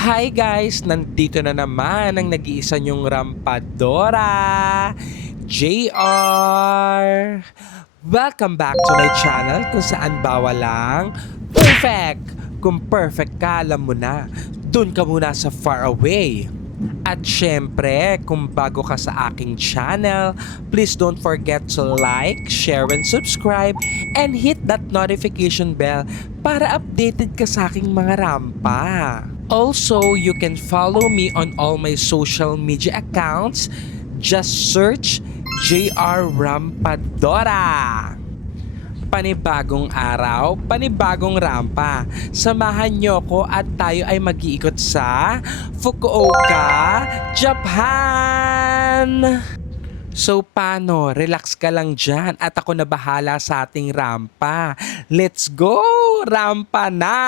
Hi guys! Nandito na naman ang nag-iisa niyong rampadora, JR! Welcome back to my channel kung saan bawal lang perfect! Kung perfect ka, alam mo na, dun ka muna sa far away. At syempre, kung bago ka sa aking channel, please don't forget to like, share, and subscribe, and hit that notification bell para updated ka sa aking mga rampa. Also, you can follow me on all my social media accounts. Just search JR Rampadora. Panibagong araw, panibagong rampa. Samahan niyo ko at tayo ay mag-iikot sa Fukuoka, Japan! So paano? Relax ka lang dyan at ako na bahala sa ating rampa. Let's go! Rampa na!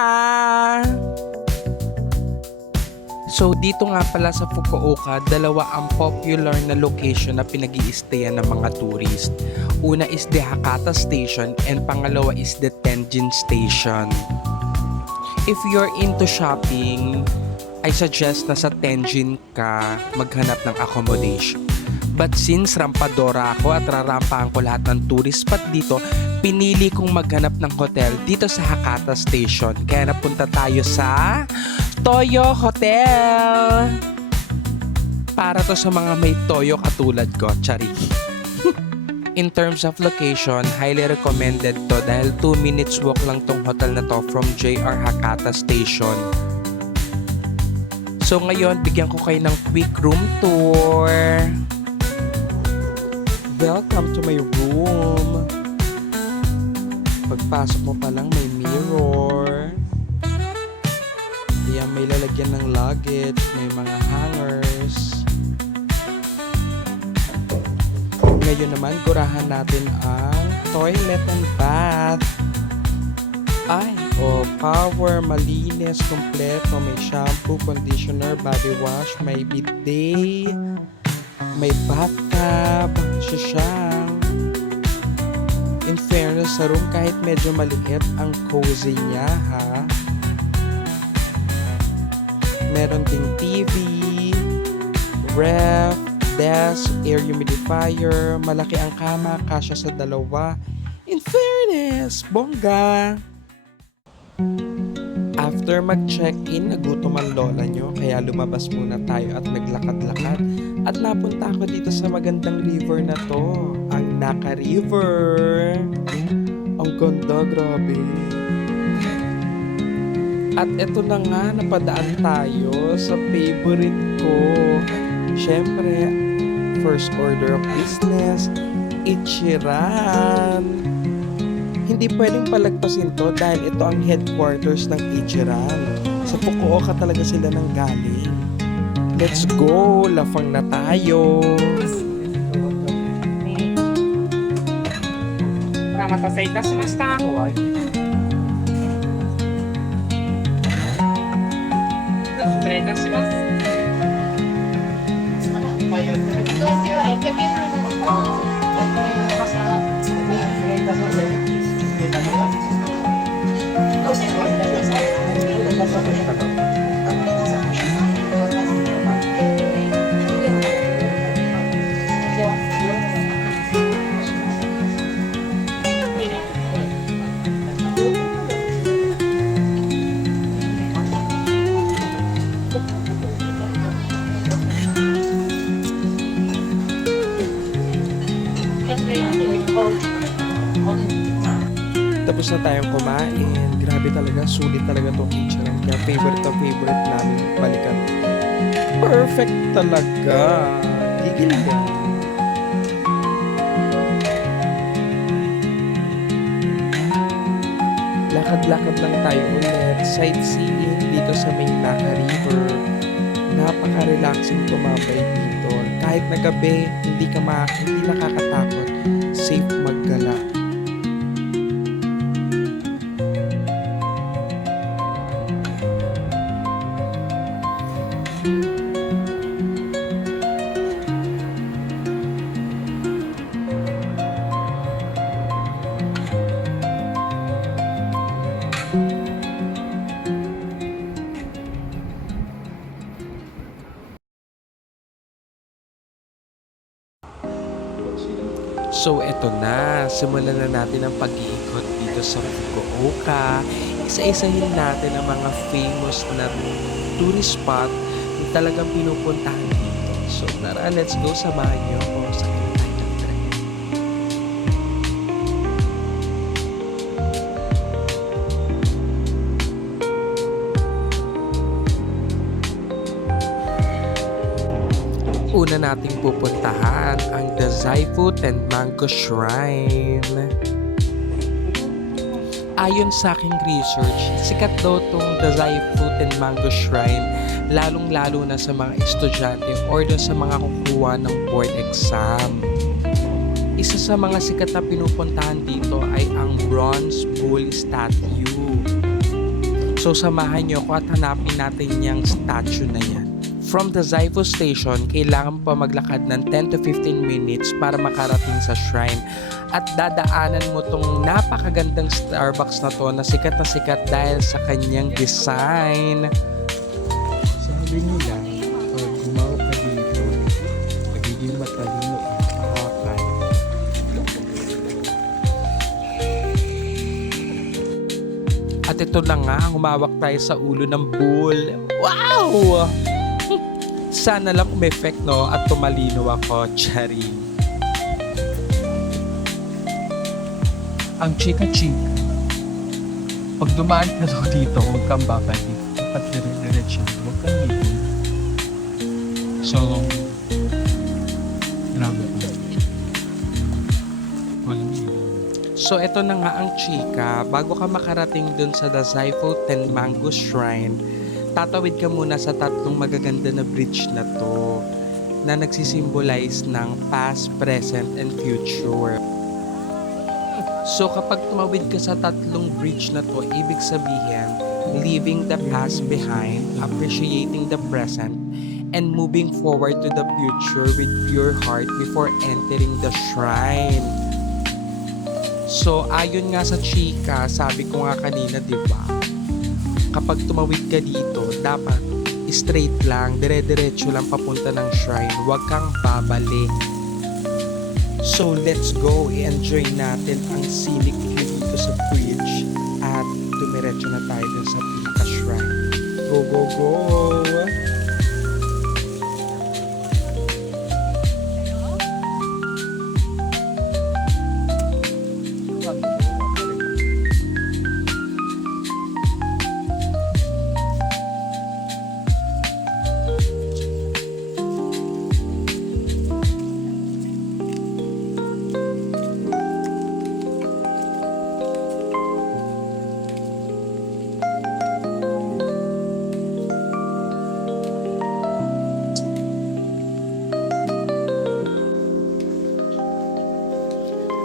So dito nga pala sa Fukuoka, dalawa ang popular na location na pinag-i-stayan ng mga tourist. Una is the Hakata Station and pangalawa is the Tenjin Station. If you're into shopping, I suggest na sa Tenjin ka maghanap ng accommodation. But since rampadora ako at rarampahan ko lahat ng tourist spot dito, pinili kong maghanap ng hotel dito sa Hakata Station. Kaya napunta tayo sa Toyo Hotel. Para to sa mga may toyo katulad ko, chari. In terms of location, highly recommended to dahil 2 minutes walk lang tong hotel na to from JR Hakata Station. So ngayon, bigyan ko kayo ng quick room tour. Welcome to my room. Pagpasok mo pa lang may mirror. Ayan, may lalagyan ng luggage, may mga hangers. Ngayon naman, kurahan natin ang toilet and bath. Ay, power, malinis, kompleto. May shampoo, conditioner, body wash, may bidet, may bathtub, siyang. In fairness, sa room kahit medyo maliit, ang cozy niya ha. Meron ding TV, ref, desk, air humidifier, malaki ang kama, kasya sa dalawa. In fairness, bongga! After mag-check-in, nagutom ang lola nyo, kaya lumabas muna tayo at naglakad-lakad. At napunta ako dito sa magandang river na to, ang Naka River. Ang ganda, grabe. At eto na nga, napadaan tayo sa favorite ko. Siyempre, first order of business, Ichiran. Hindi pwedeng palagpasin to dahil ito ang headquarters ng Ichiran. Sa Fukuoka talaga sila nang galing. Let's go! Lafang na tayo! Omatase itashimashita. Tapos na tayong kumain. Grabe talaga, sulit talaga itong Ichiran. Kaya favorite na favorite namin balikan. Perfect talaga. Gigil ka. Lakad-lakad lang tayo ulit. Sightseeing dito sa may Naka River. Napaka-relaxing tumambay dito. Kahit na gabi, hindi nakakatakot. Safe maggala. So eto na, simulan na natin ang pag-iikot dito sa Fukuoka. Isa-isahin natin ang mga famous na tourist spot na talagang pinupuntahan dito. So tara, let's go, samahan niyo ako sa tayo ng trek. Una nating pupuntahan ang Dazaifu Tenmango Shrine. Ayon sa aking research, sikat daw tong Dazaifu Tenmango Shrine lalong-lalo na sa mga estudyante or doon sa mga kukuha ng board exam. Isa sa mga sikat na pinupuntahan dito ay ang bronze bull statue. So samahan niyo ako at hanapin natin yung statue na yan. From the Dazaifu Station, kailangan pa maglakad ng 10 to 15 minutes para makarating sa shrine. At dadaanan mo tong napakagandang Starbucks na to na sikat dahil sa kanyang design. Sabi nila, pag gumawa ka dito, magiging matalino at makakay. At ito na nga, humawak tayo sa ulo ng bull. Wow! Sana lang umeffect, no? At tumalino ako, charing. Ang chika-chika. Pag dumaan ka dito, huwag kang babalik. Dapat dire-diretso. Huwag kang dito. So, grabe po. So, ito na nga ang chika. Bago ka makarating dun sa Dazaifu Tenmango Shrine, tatawid ka muna sa tatlong magaganda na bridge na to na nagsisimbolize ng past, present, and future. So kapag tumawid ka sa tatlong bridge na to, ibig sabihin, leaving the past behind, appreciating the present, and moving forward to the future with pure heart before entering the shrine. So ayon nga sa chika, sabi ko nga kanina, di ba? Kapag tumawid ka dito, dapat straight lang, dire-diretso lang papunta ng shrine. Huwag kang babalik. So, let's go. I-enjoy natin ang scenic view dito sa bridge at dumiretso na tayo dun sa pinaka-shrine. Go, go, go!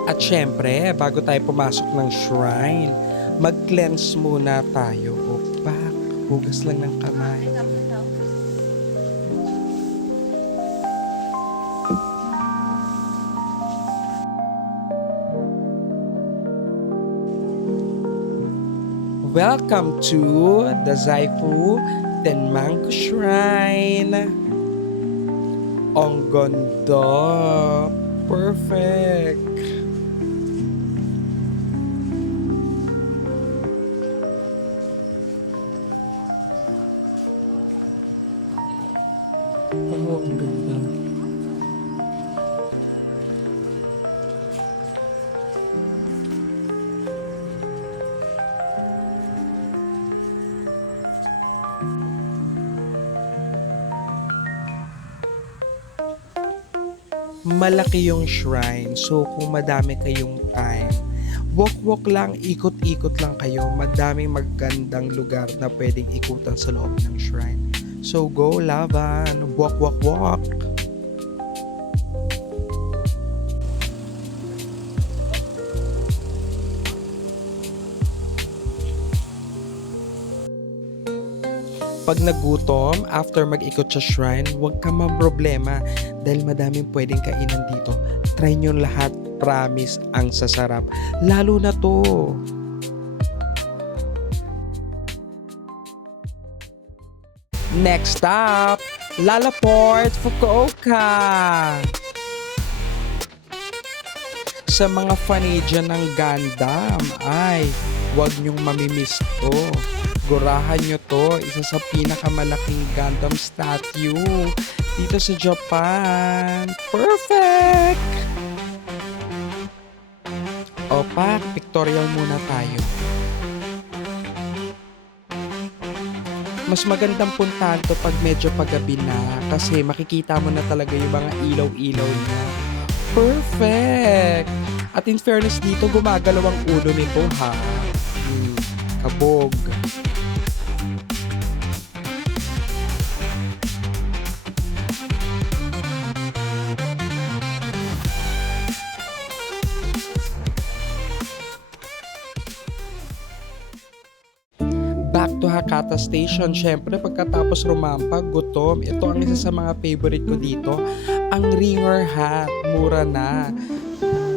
At syempre, bago tayo pumasok ng shrine, mag-cleanse muna tayo. Opak, hugas lang ng kamay. Welcome to the Dazaifu Tenmango Shrine. Ang ganda! Perfect! Oh, ang ganda. Malaki yung shrine, so kung madami kayong time, walk-walk lang, ikot-ikot lang kayo. Madaming magandang lugar na pwedeng ikutan sa loob ng shrine. So go, laban! Walk, walk, walk! Pag nagutom, after mag-ikot sa shrine, huwag ka problema dahil madaming pwedeng kainan dito. Try nyo lahat, promise, ang sasarap. Lalo na to. Next stop, Lalaport, Fukuoka. Sa mga fanay dyan ng Gundam, ay, huwag niyong mamimiss to. Gurahan nyo to, isa sa pinakamalaking Gundam statue dito sa Japan. Perfect! Opa, pictorial muna tayo. Mas magandang puntahan to pag medyo paggabi na kasi makikita mo na talaga yung mga ilaw-ilaw niya. Perfect! At in fairness dito, gumagalaw ang ulo nito ha. Kabog. Back to Hakata Station. Syempre, pagkatapos rumampa, gutom. Ito ang isa sa mga favorite ko dito. Ang ringer hat. Mura na.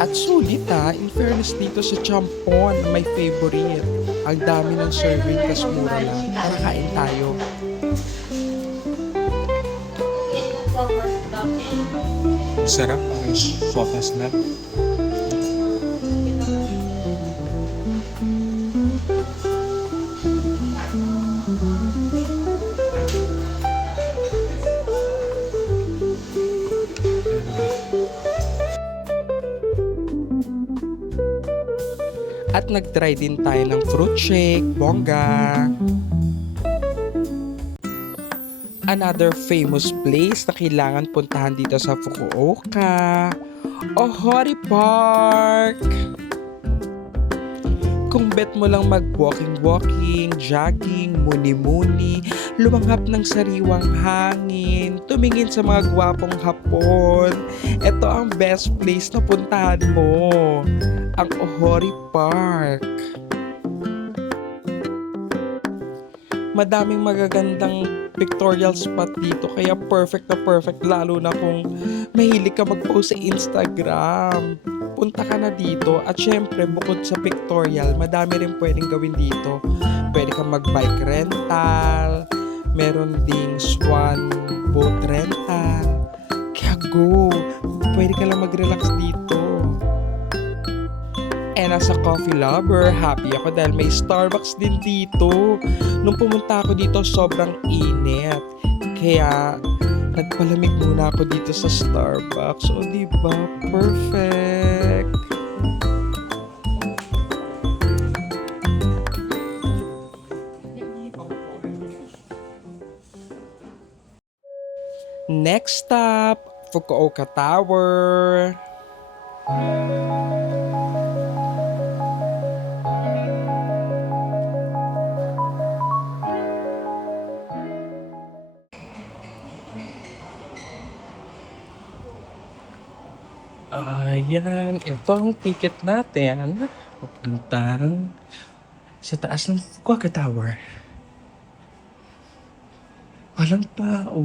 At sulit ha. In fairness dito sa Champon, my favorite. Ang dami ng serving, tas mura na. Tara, kain tayo. Sarap ang sopas na. At nag-try din tayo ng fruit shake, bongga. Another famous place na kailangan puntahan dito sa Fukuoka, Ohori Park. Kung bet mo lang mag-walking, jogging, muni-muni, lumanghap ng sariwang hangin, tumingin sa mga gwapong hapon, ito ang best place na puntahan mo, ang Ohori Park. Madaming magagandang pictorial spot dito kaya perfect na perfect lalo na kung mahilig ka mag-post sa Instagram. Punta ka na dito at syempre bukod sa pictorial, madami rin pwedeng gawin dito. Pwede kang mag-bike rental, meron ding swan boat rental. Kaya go! Pwede ka lang mag-relax dito. And as a coffee lover, happy ako dahil may Starbucks din dito. Nung pumunta ako dito, sobrang init. Kaya, nagpalamig muna ako dito sa Starbucks. O, diba? Perfect! Next stop, Fukuoka Tower. Ayan, ito ang ticket natin. Pupuntahan sa taas ng Fukuoka Tower. Walang tao.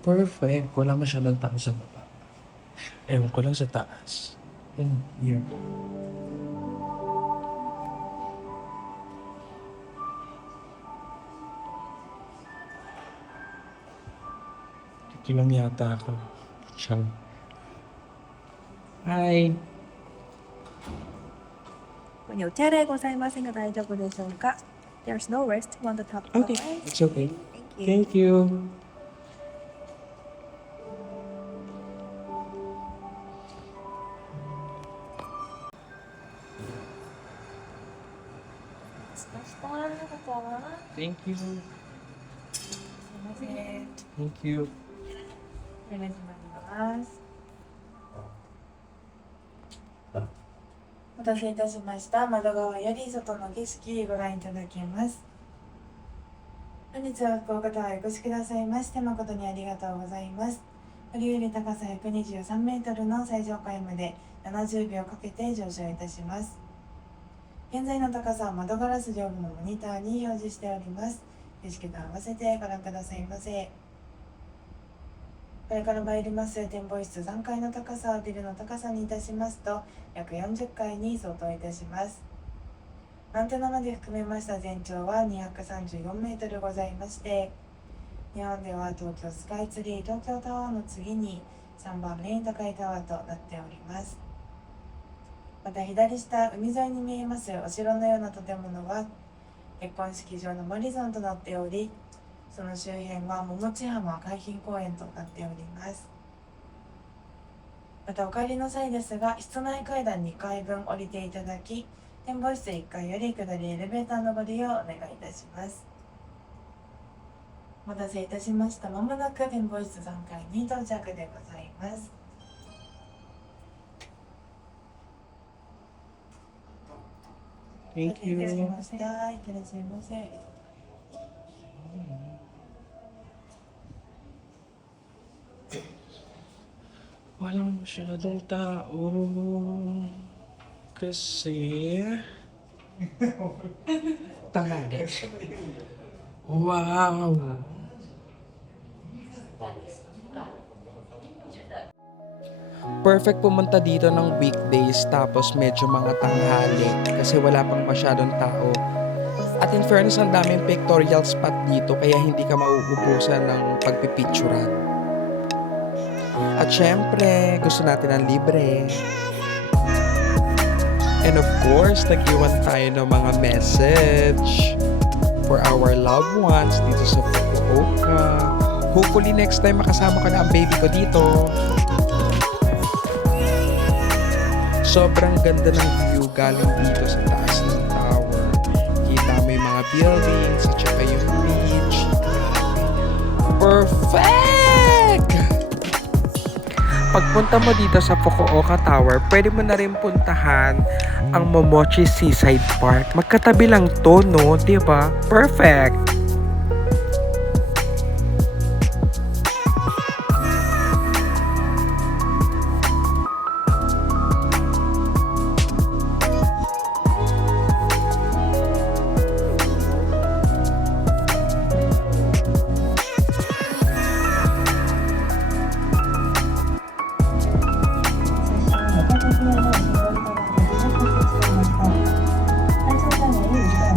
Perfect. Wala masyadong tao sa baba. Ewan ko lang sa taas. Here. Dito lang yata ako. Siyang. Hi. ここにお茶でございますが大丈夫でしょうか There's no rest on the top of Okay, the line. it's okay. Thank you. Thank you. Thank you. すいません。 Thank you. お願いします。お待たせいたしました。窓側より外の景色ご覧いただけます。本日は福岡タワーへお越しくださいまして誠にありがとうございます。乗り降り高さ123メートルの最上階まで70秒かけて上昇いたします。現在の高さは窓ガラス上部のモニターに表示しております。景色と合わせてご覧くださいませ。これから参ります展望室3階の高さはビルの高さにいたしますと約40階に相当いたします。アンテナまで含めました全長は234メートルございまして、日本では東京スカイツリー、東京タワーの次に3番目に高いタワーとなっております。また左下、海沿いに見えますお城のような建物は結婚式場のモリゾンとなっており、その周辺は桃地浜海浜公園となっております。またお帰りの際ですが、室内階段2階分降りていただき、展望室1階より下りエレベーターのご利用をお願いいたします。お待たせいたしました。まもなく展望室3階に到着でございます。Thank 失礼いたし you. ました。いってらっしゃいませ。Walang masyadong tao. Kasi... Tangali. Wow! Perfect pumunta dito ng weekdays tapos medyo mga tanghali kasi wala pang masyadong tao. At in fairness, ang daming pictorial spot dito kaya hindi ka mauubusan ng pagpipicturan. At syempre, gusto natin ng libre. And of course, nag-iwan tayo ng mga message for our loved ones dito sa Fukuoka. Hopefully next time makasama ko na ang baby ko dito. Sobrang ganda ng view galing dito sa taas ng tower. Kita mo yung mga buildings at saka yung beach. Perfect! Pagpunta mo dito sa Fukuoka Tower, pwede mo na rin puntahan ang Momochi Seaside Park. Magkatabi lang to, no? Diba? Perfect!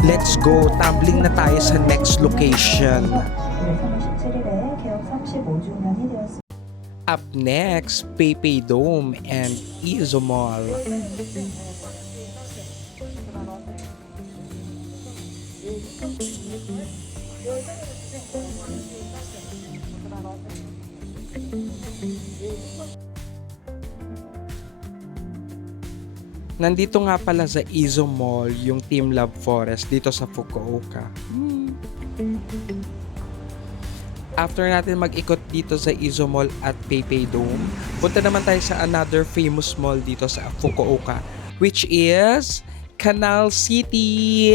Let's go! Tumbling na tayo sa next location. Up next, Peipei Dome and Izo Mall. Nandito nga pala sa Izo Mall yung Team Love Forest dito sa Fukuoka. After natin mag-ikot dito sa Izo Mall at Peipei Dome, punta naman tayo sa another famous mall dito sa Fukuoka, which is Canal City.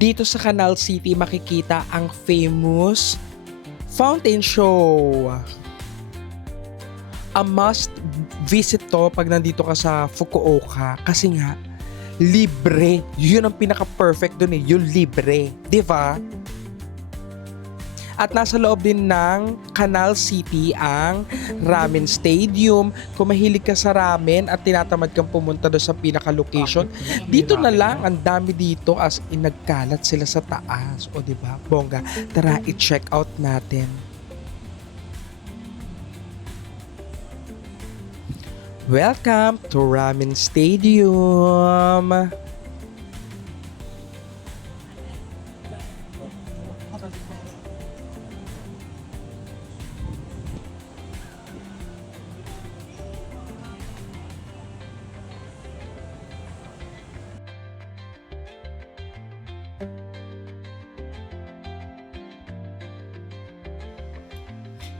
Dito sa Canal City makikita ang famous fountain show. A must visit to pag nandito ka sa Fukuoka kasi nga libre. Yun ang pinaka-perfect dun eh, yung libre, di ba? At nasa loob din ng Canal City ang Ramen Stadium. Kung mahilig ka sa ramen at tinatamad kang pumunta doon sa pinaka-location, dito na lang, ang dami dito as in nagkalat sila sa taas. O di ba? Bongga, tara i-check out natin. Welcome to Ramen Stadium!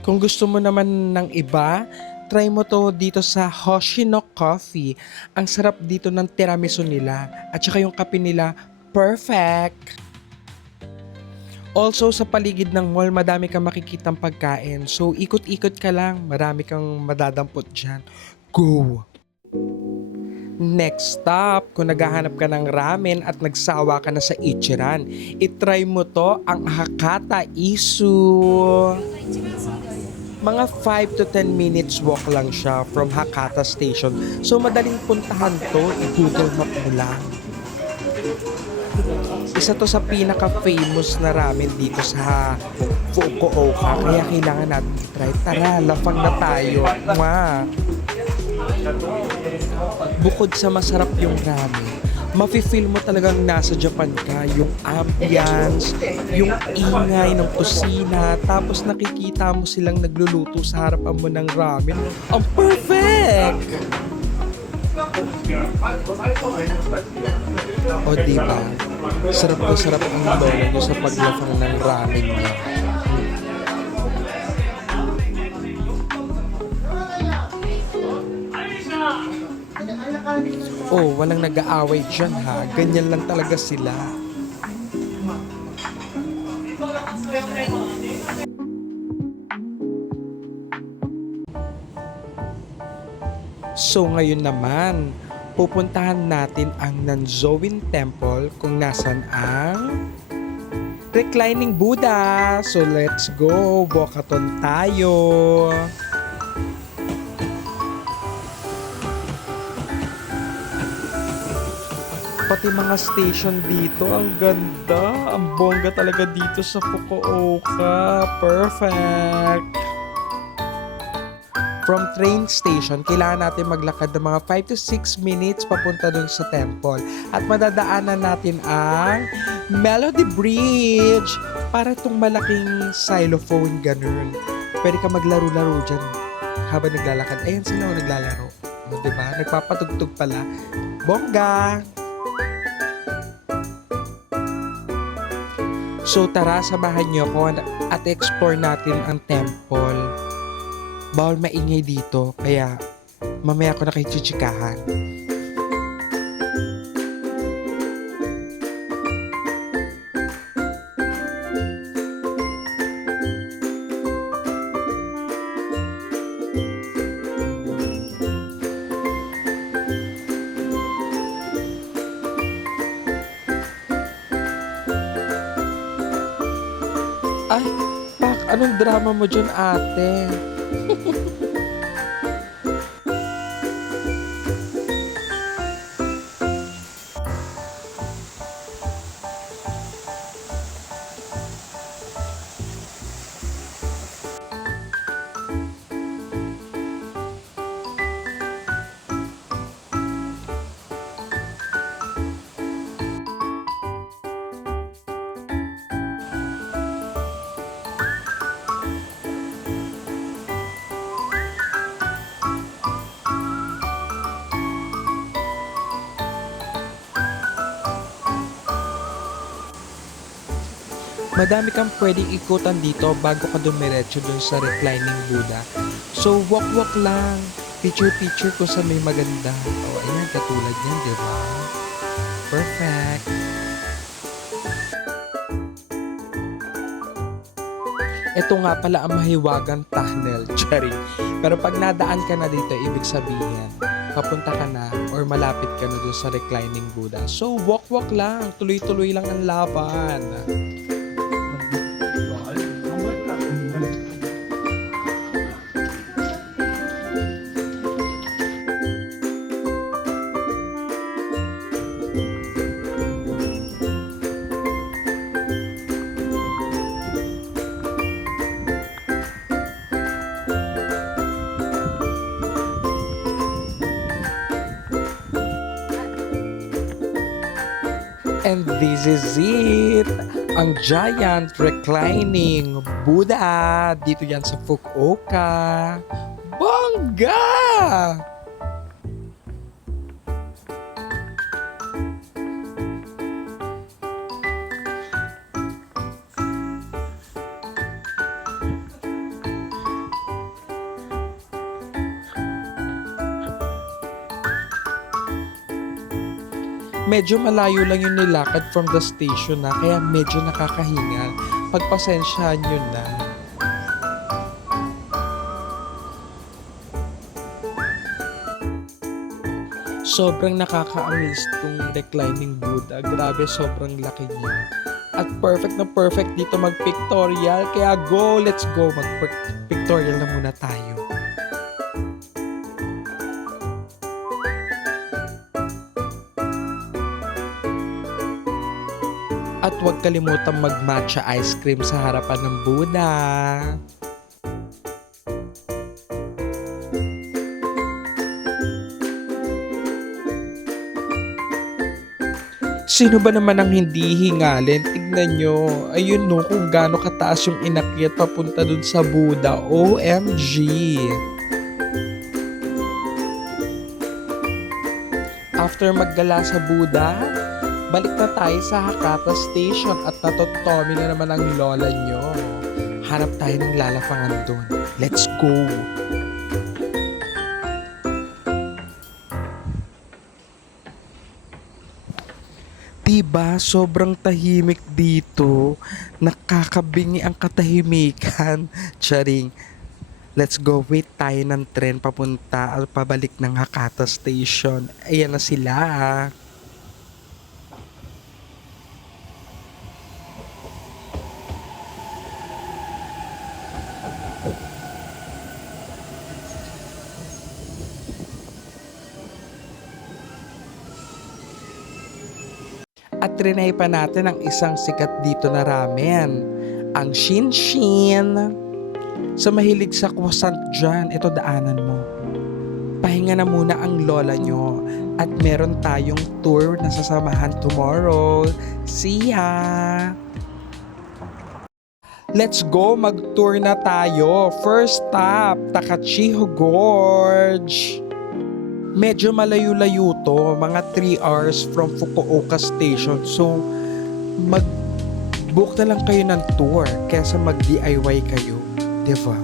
Kung gusto mo naman ng iba, try mo to dito sa Hoshino Coffee. Ang sarap dito ng tiramisu nila. At saka yung kape nila, perfect! Also, sa paligid ng mall, madami kang makikitang pagkain. So, ikot-ikot ka lang. Marami kang madadampot dyan. Go! Next stop, kung naghahanap ka ng ramen at nagsawa ka na sa Ichiran, itry mo to, ang Hakata Isu. Mga 5 to 10 minutes walk lang siya from Hakata Station. So, madaling puntahan to, i-Google Map mo lang. Isa to sa pinaka-famous na ramen dito sa Fukuoka, kaya kailangan natin i-try. Tara, lafang na tayo. Mwah! Bukod sa masarap yung ramen, mafe-feel mo talagang nasa Japan ka. Yung ambience, yung ingay ng kusina, tapos nakikita mo silang nagluluto sa harapan mo ng ramen. Ang perfect! O diba? Sarap na sarap ang lolo nyo sa paglafang ng ramen niya. Oh, walang nag-aaway dyan ha. Ganyan lang talaga sila. So ngayon naman, pupuntahan natin ang Nanzowin Temple kung nasan ang reclining Buddha. So let's go, walkathon tayo. Pati mga station dito, ang ganda. Ang bongga talaga dito sa Fukuoka. Perfect! From train station, kailangan natin maglakad ng mga 5 to 6 minutes papunta dun sa temple. At madadaanan natin ang Melody Bridge. Para itong malaking xylophone, ganun. Pwede ka maglaro-laro dyan habang naglalakad. Ayan sila naglalaro. O, diba? Nagpapatugtog pala. Bongga! So tara, samahan niyo ako at explore natin ang temple. Bawal maingay dito, kaya mamaya ako na kayo chichikahan. Ay, Pak, anong drama mo dyan, ate? Madami kang pwedeng ikutan dito bago ka dumiretso dun sa reclining Buddha. So, walk-walk lang. Picture-picture kung saan may maganda. O, ayan, katulad yan, di ba? Perfect. Ito nga pala ang mahiwagang tunnel, charing. Pero pag nadaan ka na dito, ibig sabihin, papunta ka na or malapit ka na dun sa reclining Buddha. So, walk-walk lang. Tuloy-tuloy lang ang laban. And this is it! Ang giant reclining Buddha dito yan sa Fukuoka. Bongga! Medyo malayo lang yung nilakad from the station na kaya medyo nakakahingal. Pagpasensyahan nyo na. Sobrang nakaka-amaze tong reclining Buddha. Grabe, sobrang laki niya. At perfect na perfect dito mag-pictorial. Kaya go, let's go. Mag-pictorial na muna tayo. At huwag kalimutang mag-matcha ice cream sa harapan ng Buddha. Sino ba naman ang hindi hingalin? Tignan nyo. Ayun no, kung gaano kataas yung inakyat papunta dun sa Buddha. OMG! After maggala sa Buddha, balik na tayo sa Hakata Station at natotomi na naman ang lola nyo. Hanap tayo ng lalafangan dun. Let's go! Diba, sobrang tahimik dito. Nakakabingi ang katahimikan. Charing. Let's go. Wait tayo ng tren papunta at pabalik ng Hakata Station. Ayan na sila. At trinay pa natin ang isang sikat dito na ramen. Ang Shin Shin. Sa mahilig sa croissant dyan, ito daanan mo. Pahinga na muna ang lola nyo. At meron tayong tour na sasamahan tomorrow. See ya! Let's go! Mag-tour na tayo. First stop, Takachiho Gorge. Medyo malayo-layo to, mga 3 hours from Fukuoka Station. So, mag-book na lang kayo ng tour kaysa mag-DIY kayo. Diba?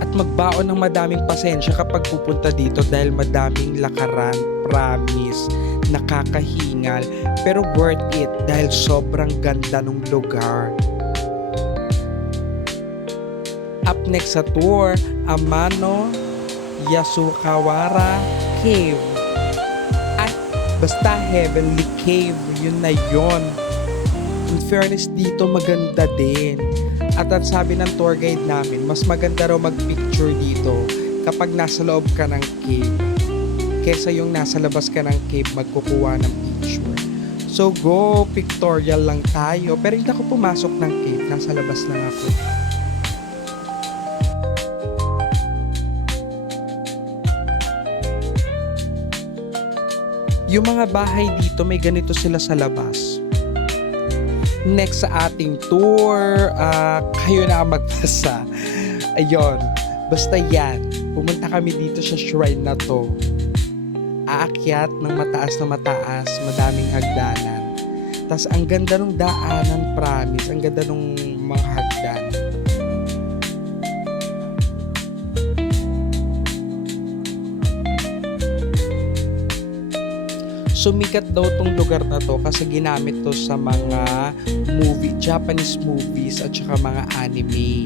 At magbaon ng madaming pasensya kapag pupunta dito dahil madaming lakaran, promise, nakakahingal, pero worth it dahil sobrang ganda ng lugar. Up next sa tour, Amano Yasukawara Cave. Ay, basta Heavenly Cave, yun na yun. In fairness dito, maganda din. At ang sabi ng tour guide namin, mas maganda raw mag-picture dito kapag nasa loob ka ng cave kesa yung nasa labas ka ng cave magkukuha ng picture. So go, pictorial lang tayo. Pero hindi ako pumasok ng cave, nasa labas lang ako. Yung mga bahay dito, may ganito sila sa labas. Next sa ating tour, kayo na ang magbasa. Ayun, basta yan. Pumunta kami dito sa shrine na to. Aakyat ng mataas na mataas, madaming hagdanan. Tas ang ganda ng daanan, promise. Ang ganda ng mga hagdan. Sumikat daw tong lugar na to kasi ginamit to sa mga Japanese movies at saka mga anime.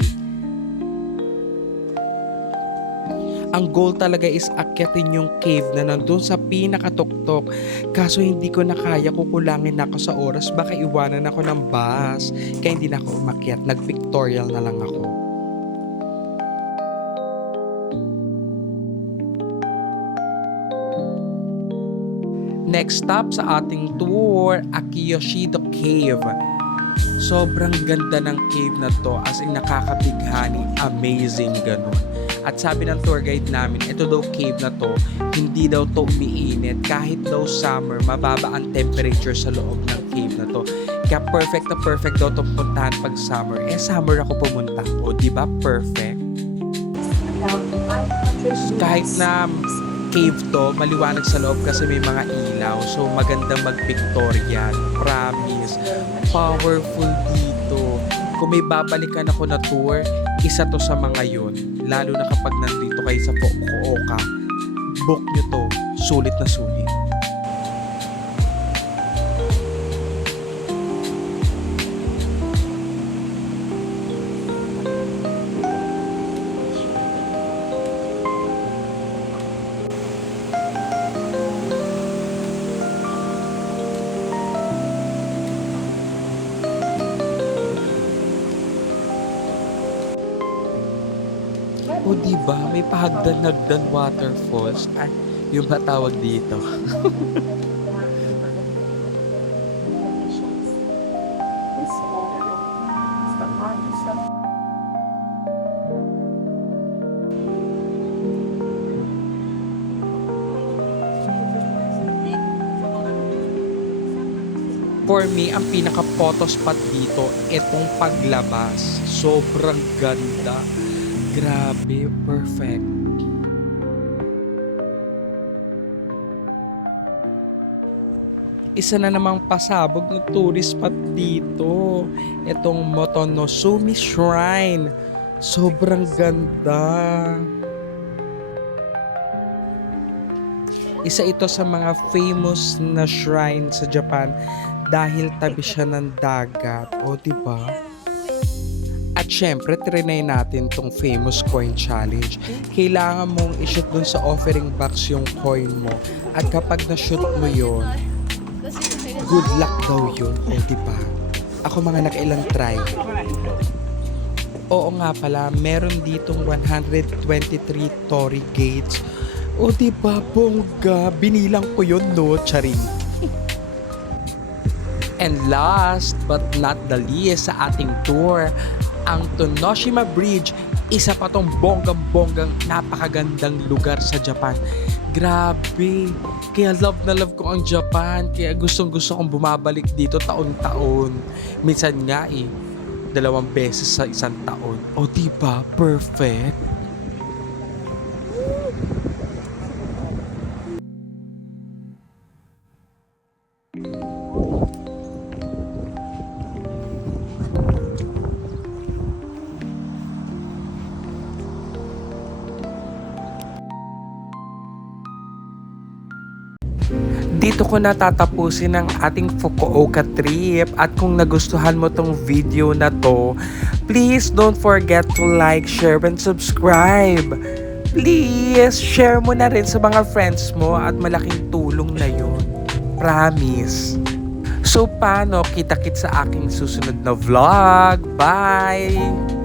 Ang goal talaga is akyatin yung cave na nandun sa pinakatuktok. Kaso hindi ko na kaya, kukulangin ako sa oras, baka iwanan ako ng bus. Kaya hindi na ako umakyat, nag-pictorial na lang ako. Next stop sa ating tour, Akiyoshido Cave. Sobrang ganda ng cave na to, as in nakakabighani, amazing ganun. At sabi ng tour guide namin, ito daw cave na to, hindi daw to umiinit. Kahit daw summer, mababa ang temperature sa loob ng cave na to. Kaya perfect na perfect daw itong puntahan pag summer. Eh summer ako pumunta. O diba perfect? Kahit na cave to, maliwanag sa loob kasi may mga ilaw. So magandang mag-pictorial. Promise. Powerful dito. Kung may babalikan ako na tour, isa to sa mga yun. Lalo na kapag nandito kayo sa Fukuoka. Book nyo to. Sulit na sulit. O diba, may pahagdan-hagdan waterfalls. Ay, yung matawag dito. For me, ang pinaka-photo spot dito, itong paglabas. Sobrang ganda. Grabe, perfect. Isa na namang pasabog na tourist spot dito. Itong Motonosumi Shrine. Sobrang ganda. Isa ito sa mga famous na shrine sa Japan dahil tabi siya ng dagat. O, diba? At syempre, trinay natin tong famous coin challenge. Kailangan mong i-shoot dun sa offering box yung coin mo. At kapag na-shoot mo yon, good luck daw yun. O, diba? Ako mga nakailang try. Oo nga pala, meron ditong 123 torii gates. O diba, bongga, binilang ko yun, no, charing. And last but not the least sa ating tour, ang Tonoshima Bridge, isa pa tong bonggang-bonggang napakagandang lugar sa Japan. Grabe, kaya love na love ko ang Japan, kaya gustong-gusto kong bumabalik dito taon-taon. Minsan nga 2 beses sa isang taon. O diba, perfect. Dito ko natatapusin ang ating Fukuoka trip at kung nagustuhan mo tong video na to, please don't forget to like, share, and subscribe. Please, share mo na rin sa mga friends mo at malaking tulong na yun. Promise. So paano? Kita-kits sa aking susunod na vlog. Bye!